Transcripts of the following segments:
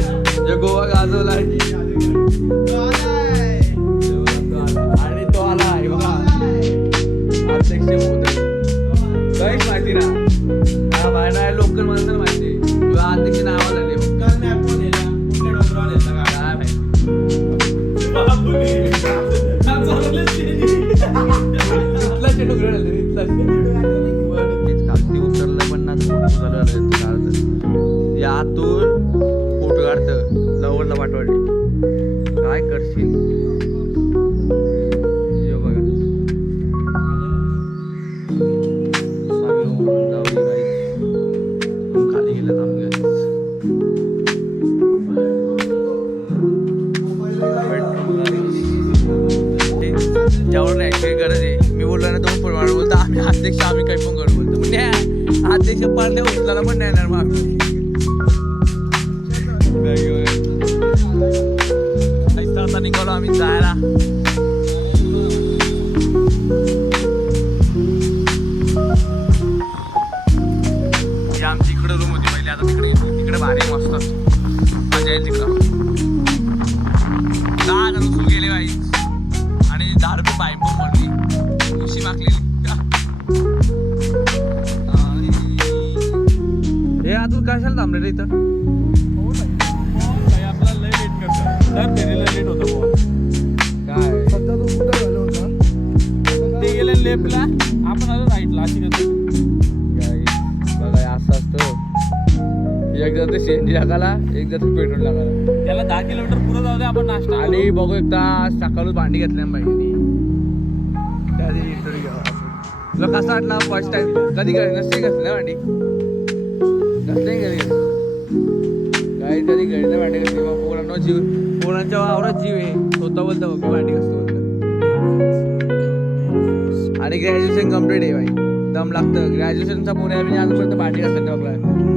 जो गोवा गाजवला आणि तो आला आहे बघा अध्यक्ष मोदक काहीच माहिती ना हा बाहेर नाही लोकल माणसाला माहिती तुला अध्यक्ष नाव झाले काल मी आपण नेला कुठल्या डोंगरावर नेला काय खालती उतरलं पण ना यातून फोटो काढतं लवडला पाठवाडी काय करशील बघा खाली गेलं जेवढं नाही गरज आहे मी बोललो ना दोन पण बोलतो आम्ही अध्यक्ष आम्ही काही पण करू बोलतो म्हणजे अध्यक्ष पारले उचलायला पण नाही येणार मग आता निघालो आम्ही जायला आमची इकडे रूम होती पहिले आता तिकडे घेतली तिकडे भारी मस्त मजा येईल तिकडं 10 जण उचलून गेले बाई आणि 10 रुपये पाईप पण पडली उशी मागलेली हे अजून कशाला थांबले रे इथं आपल्याला लय लेट करतात दर फेरीला लेट होतं काय सध्या तो कुठं झालं होता ते गेले लेफ्टला आपण आलो राईटला अशी करतो बघा असं असतं एकदा ते सीएनजी टाकाला एकदा ते पेट्रोल टाकाला त्याला 10 किलोमीटर पुढे जाऊ दे आपण नाश्ता आणि बघू एकदा सकाळी भांडी घेतल्या बाईने त्या इंटरव्ह्यू घ्यावा तुला कसं वाटला फर्स्ट टाइम कधी नसते घेतली ना भांडी नसते कधी काही कधी घरी नाही भांडी घासली मग पोरांना जीव पोरांच्या वावरात जीव आहे स्वतः बोलतं मग मी भांडी घासतो बोलतं आणि ग्रॅज्युएशन कम्प्लीट आहे बाई दम लागतं ग्रॅज्युएशनचा पोर आहे म्हणजे अजूनपर्यंत भांडी घासत बघला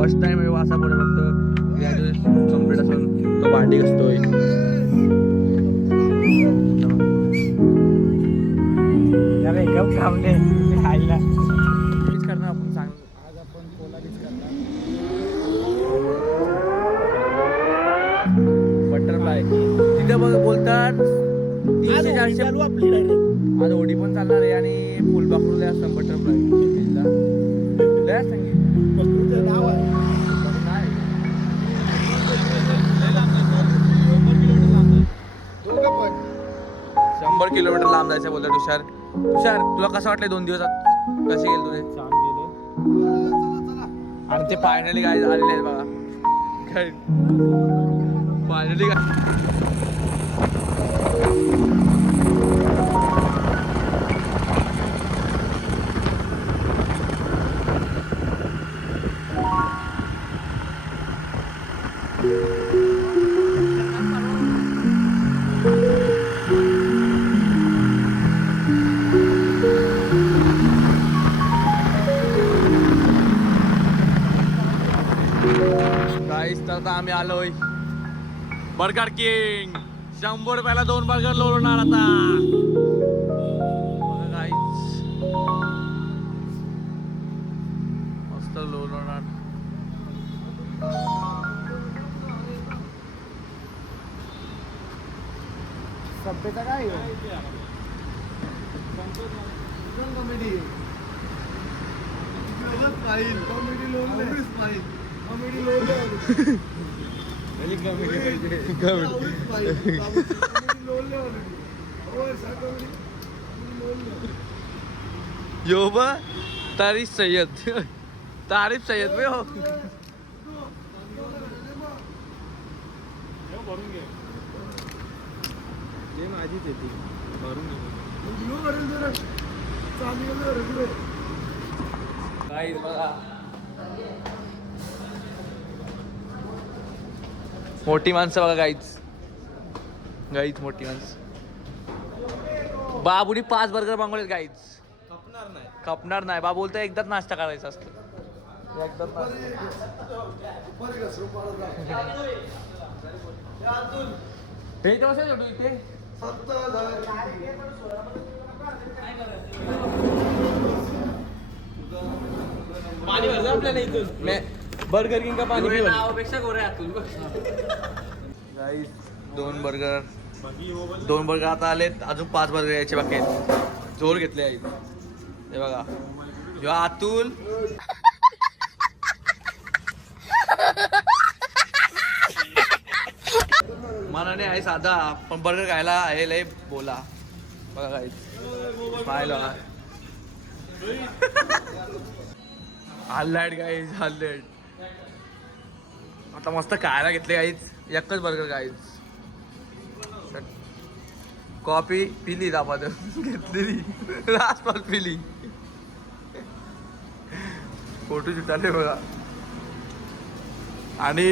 फर्स्ट टाइम आहे असा पोर फक्त ग्रॅज्युएशन कम्प्लीट असून तो भांडी घासतोय खायला करणार आपण सांग आज आपण कोलाबीच करणार बटरफ्लाय तिथे बोलतात 300-400 आपली आज ओढी पण चालणार आहे आणि फुलपाखरूला असतं बटरफ्लाय लय सांगे नाव आहे 100 किलोमीटर लांब जायचं बोलतात तुषार तुला कसं वाटलंय 2 दिवसात कसे गेले तुझे छान गेले आणि ते फायनली काय आलेले आहेत बघा फायनली तर आम्ही आलोय बर्गर किंग 100 रुपयाला 2 बर्गर लोळणार आता मस्त लोळणार सभ्यता काय कॉमेडी यो बा तारीफ सय्यद भाई हो माझीच येते भरून मोठी माणसं बघा गाईच मोठी माणसं बाबुनी 5 बर्गर मागवलेत गाईच खपणार नाही बा बोलतो एकदाच नाश्ता करायचा असतो हे इथे बसायचं छोटू इथे पाणी भरलं आपल्याला इथून बर्गर किंग का पाणी पिऊ नावापेक्षा गोरे आतून गाईस 2 बर्गर आता आलेत, अजून 5 बर्गर यायचे बाकी आहेत. जोर घेतले आहेत हे बघा. ह्यो अतुल मनाने आहे साधा, पण बर्गर खायला आहे लय बोला. बघा गाईस पाहिलं हल्लाड गाईज हल्लाड. आता मस्त खायला घेतले गाईज, एकच बर्गर गाईज. कॉफी पिली दाबाद घेतलेली आसपास पिली. फोटो शूट आले बघा. आणि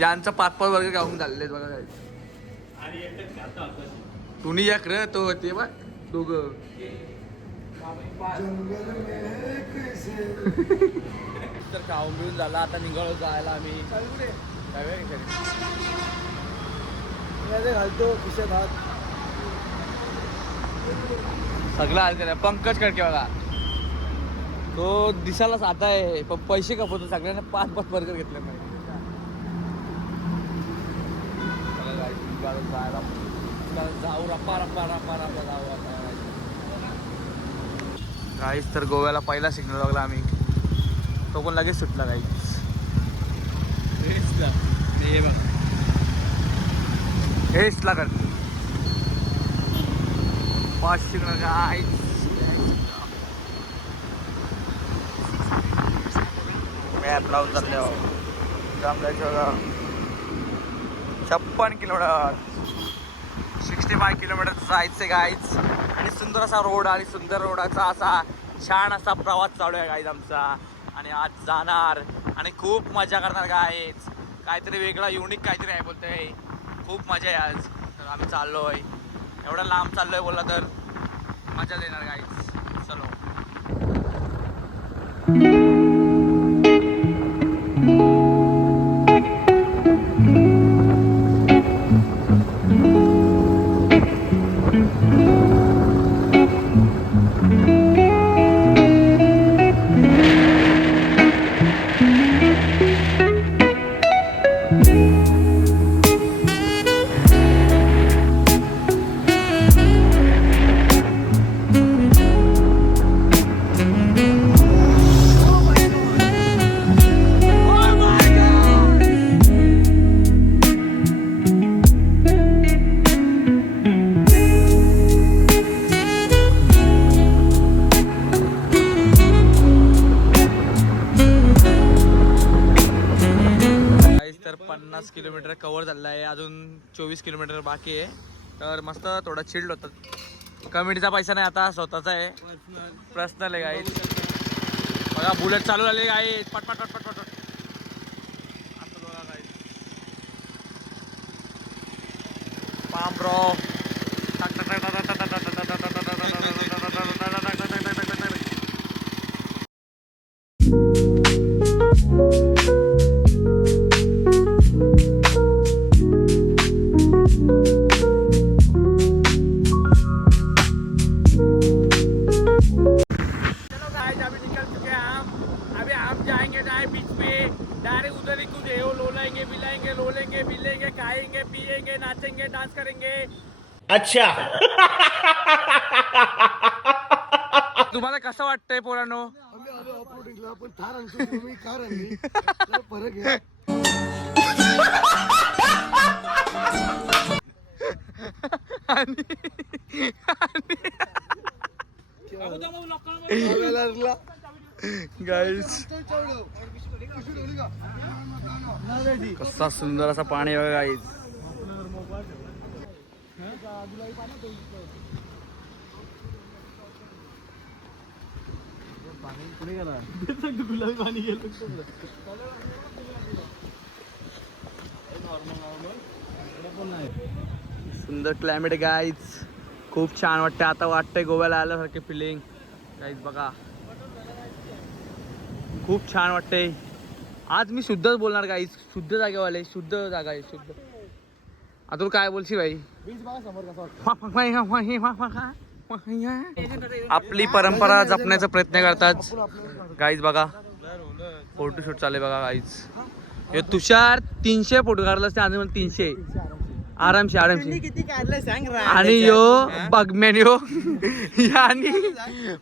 यांचा 5 बर्गर खाऊन झालेले बघा गाईज. तुम्ही एक रे तो ते बघ दोघं तर खाऊन बिऊन झाला. आता निघालो जायला आम्ही. घालतो खिशात हात. सगळं आलं पंकज कडके बघा. तो दिसायला साधा आहे पण पैसे कपवतो. सगळ्यांना 5 बर्गर घेतले पाहिजे. जाऊ रप्पा रप्पा रप्पा रप्पा जाऊ आता. काहीच तर गोव्याला पहिला सिग्नल लागला आम्ही. तो पण लगेच सुटला काहीच. हेच कर 5 सिग्नल काय मॅप लावून चालले आहो. बघा 56 किलोमीटर 65 किलोमीटर जायचं गाईच. आणि सुंदर असा रोड आणि सुंदर रोडाचा असा छान असा प्रवास चालू आहे गाईज आमचा. आणि आज जाणार आणि खूप मजा करणार गाईज. काहीतरी वेगळा युनिक काहीतरी आहे बोलतोय. खूप मजा आहे आज. तर आम्ही चाललो आहे एवढं लांब चाललो आहे बोलला तर मजा देणार गाईज. चलो तर 50 किलोमीटर कव्हर झालेला आहे. अजून 24 किलोमीटर बाकी आहे. तर मस्त थोडा चिल्ड होतात. कमिटीचा पैसा नाही आता स्वतःचा आहे. पर्सनल आहे गाईज. बघा बुलेट चालू झाले गाईज. पटपट पटपट पटपट असं बघा गाईज. पाम ब्रो खाएंगे पिएंगे नाचेंगे डांस करेंगे. अच्छा तुम्हाला कसं वाटतंय पोरांनो? पण थार आणतो मी कार आणली फरक आहे. गाईस कसा सुंदर असा पाणी बघा गाईस. पाणी गेलं सुंदर क्लायमेट गाईज. खूप छान वाटतं. आता वाटतंय गोव्याला आल्यासारखे फिलिंग गाईज. बघा खूप छान वाटतंय. आज मी शुद्धच बोलणार गाईज. शुद्ध जागेवाले शुद्ध जागा आहे शुद्ध. आता तू काय बोलशी भाई? आपली परंपरा जपण्याचा प्रयत्न करतात गाईज. बघा फोटोशूट चालू आहे बघा काहीच. हे तुषार 300 फोटो काढला असते आणि 300 आरामशी किती काढलं सांग आणि यो बगमॅन यो आणि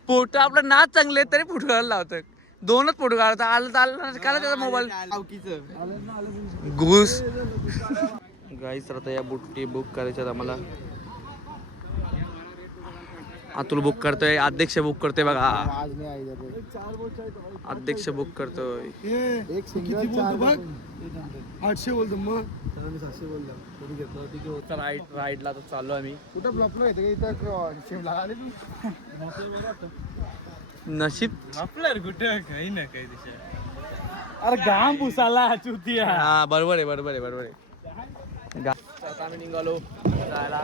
फोटो आपला नाच चांगले तरी फोटो काढायला लावतात. 2च फोटो काढतात. आलं काढा त्याचा मोबाईल घुस. गाईस तर आता या बुट्टी बुक करायच्यात आम्हाला. अतुल बुक करतोय, अध्यक्ष बुक करतोय बघा. अध्यक्ष बुक करतोय. एक किती बोलतो बघ 800 बोलतो मग मी 700 बोलतो. कधी घेतलं राईडला तर चाललो आम्ही. कुठं ब्लॉकला येतं इथं शिमला आले तू नशीब आपलं कुठं काही ना काही दिशा. अरे घाम पुसाला चुतिया. हा बरोबर आहे. आता आम्ही निघालो जायला.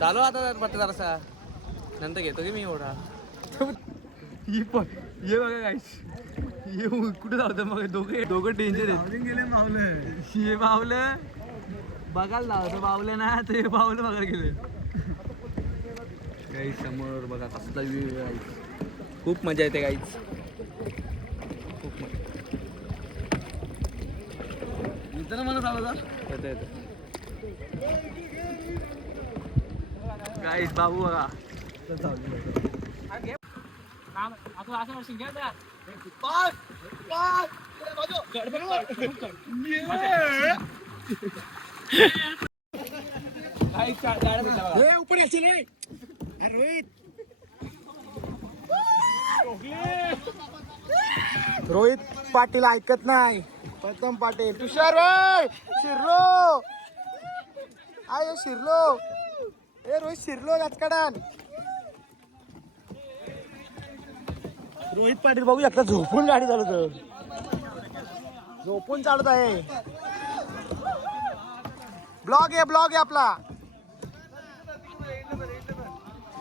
चालू आता पत्ता जरासा नंतर घेतो की मी एवढा. ये बघा गाईस, ये कुठे जाऊ मग दोघं डेंजर आहेत. गेले मावले हे बावलं बघायला लावतो. बावलं ना ते बावलं बघायला गेले. काही समोर बघा कसला व्ह्यू आहे. खूप मजा येते गाईच. खूप मजा येतं ना मला चालवता येतं. गाईस बाबू बघा. रोहित पाटील ऐकत नाही. प्रथम पाटील तुषार शिरलो आय शिरलो. ए रोहित शिरलो राजकारण. रोहित पाटील बघू शकता झोपून गाडी चालवत. झोपून चालत आहे. ब्लॉग आहे आपला.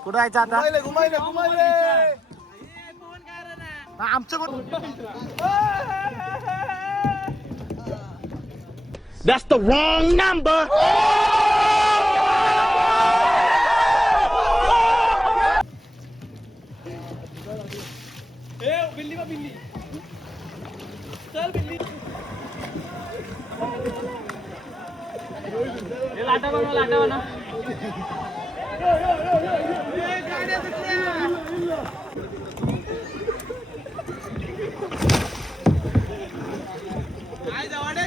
कुठं जायचं आता. घुमायले आमचं कोण. That's the wrong number.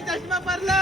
चष्मा पडला.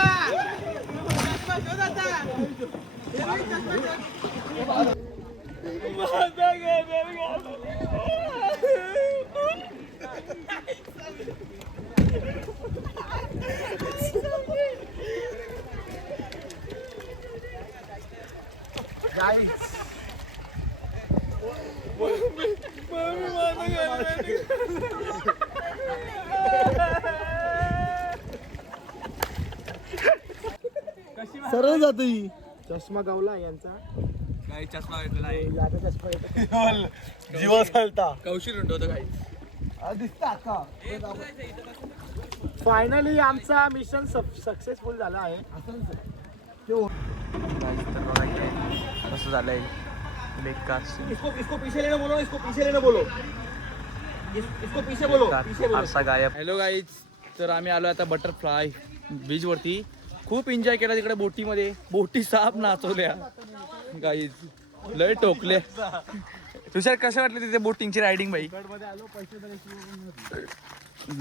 सरळ जातो चष्मा गावला यांचा. काही चष्मा घेतलेला आहे. जीवा चालता. कौशीर होतं काही. फायनली आमचा मिशन सक्सेसफुल झाला आहे. कसं झालंय बेकार. इसको पीछे लेना बोलो. इसको पीछे लेना बोलो. इसको पीछे बोलो. आरसा गायब. हॅलो गाईज, तर आम्ही आलो आता बटरफ्लाय बीच वरती. खूप एन्जॉय केला तिकडे बोटीमध्ये. बोटी साप नाचवल्या गाईज, लय टोकले. तुषार कसं वाटलं तिथे बोटिंगची रायडिंग बाई.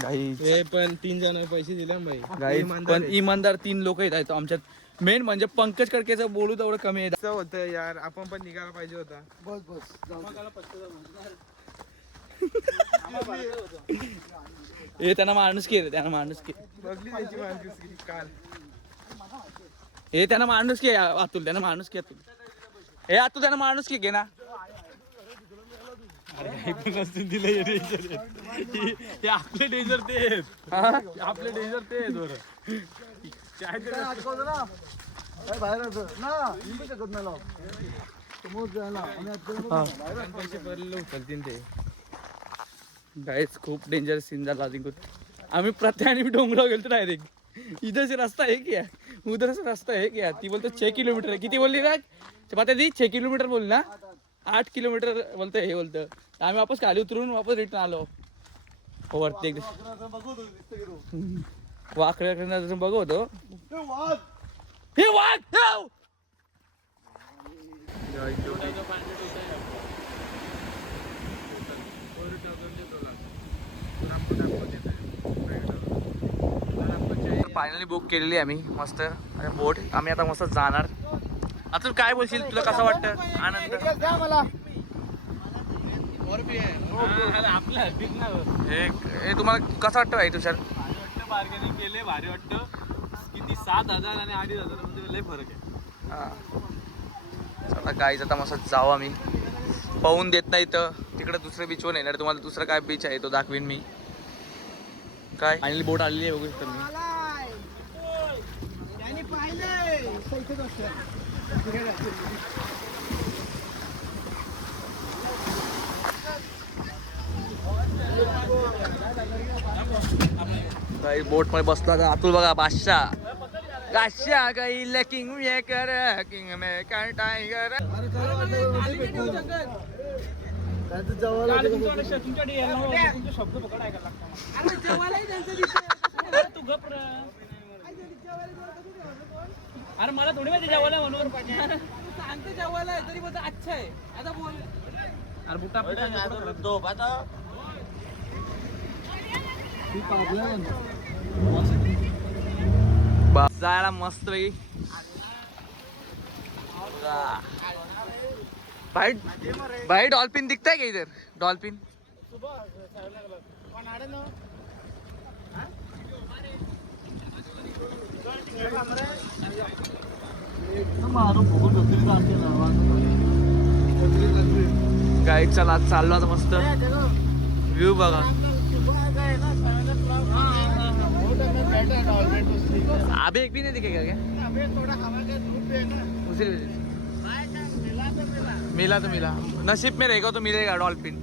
गाईज पण 3 जण पैसे दिले भाई. गाईज पण इमानदार 3 लोक येत आमच्यात. मेन म्हणजे पंकज कडकेचं बोलू तेवढं कमी आहे. होतं यार, आपण पण निघायला पाहिजे होता. बस हे त्यांना माणूस की बघली त्याची माणूस काल. हे त्यांना माणूस की अतुल. त्यांना माणूस की अतुल. हे अतुल त्यांना माणूस की घे ना. दिले हे आपले डेंजर ते आपले डेंजर ते बरं. बाहेर ना निघू शकत नाही लाव. समोर जायला आणि पैसे भरले उचलतील ते. गाईज खूप डेंजर सीन झाला. आम्ही प्रत्याने डोंगरावर गेलो डायरेक्ट. इधर से रास्ता है क्या, उधर से रास्ता है क्या. ती बोलतो 6 किलोमीटर है. किती बोलली ना पता ती 6 किलोमीटर बोलली ना. 8 किलोमीटर बोलतं हे बोलतं. आम्ही वापस खाली उतरून वापस रिटर्न आलो. वरती एक वाकड्या बघवतो हे वाघ ठेव. फायनली बुक केलेली आम्ही मस्त बोट. आम्ही आता मस्त जाणार. आता तू काय बोलशील, तुला कसं वाटतं आनंद? हे तुम्हाला कसं वाटतं भाई तुषार? बार्गेनिंग केले भारी वाटतं. किती 7,000 आणि 2,500 मध्ये लय फरक आहे. चला गाईच आता मस्त जाऊ आम्ही. पाहून देत नाही तर तिकडे दुसरं बीचवर येणार. तुम्हाला दुसरं काय बीच आहे तो दाखवीन मी. काय फायनली बोट आलेली आहे बघू शकता मी. काही बोट मध्ये बसला का अतुल बघा. बादशाह काही लेकिंग मे कर किंग मे कर टाइगर. शब्द पकडायला तू गप रे. अरे मला थोडी माहिती जेवायला म्हणून सांगते जेवायला आहे तरी बोलतो अच्छा आहे. आता बोल. अरे बुटा जायला मस्त पैकी. भाई डॉल्फिन दिखता क्या इधर? डॉल्फिन गाईड चला चाललो आता मस्त. व्ह्यू बघा. अभी एक भी नहीं दिखेगा क्या? उसी मिला तो मिला. नसीब में रहेगा तो मिलेगा डॉल्फिन.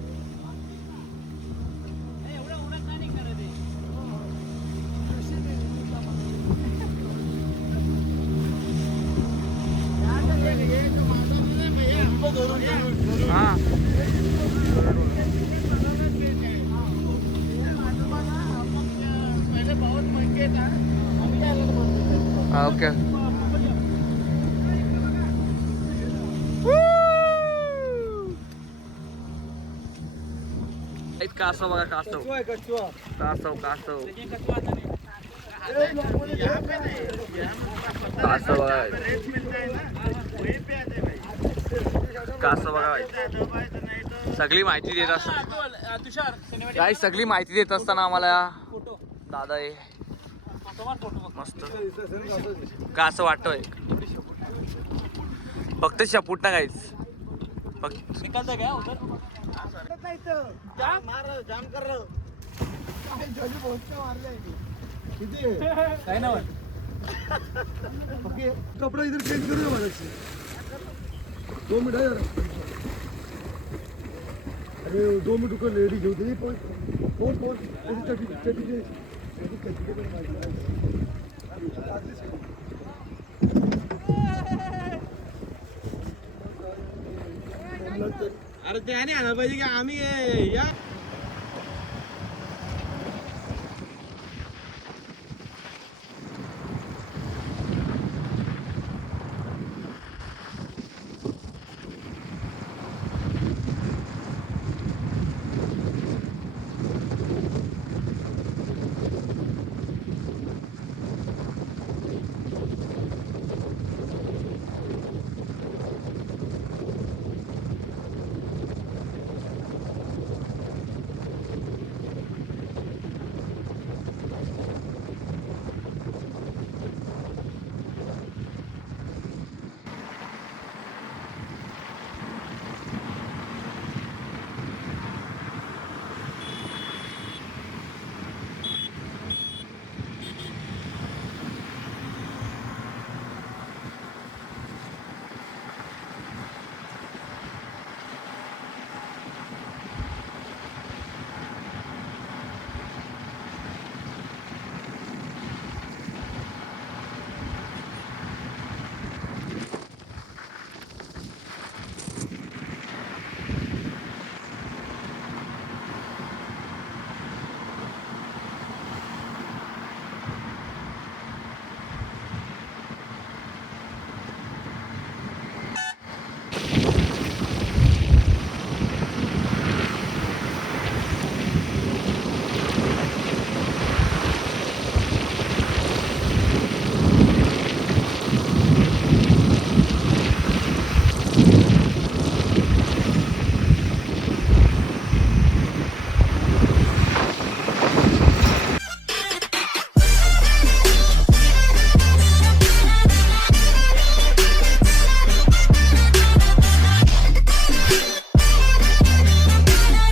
हाँ ओके. कासव बघा. कासव कासव कासव कासव बघा. कासव बघा. सगळी माहिती देत असताना काही सगळी माहिती देत असताना आम्हाला दादा आहे मस्त. का असं वाटतंय फक्त शपूट ना काहीच फक्त काय ना कपडा इधर चेंज करू ना. 2 मिनिट आहे जरा. अरे 2 मिनिट रुको. लेडी घेऊ दे. फोन अरे ते नाही आलं पाहिजे की आम्ही या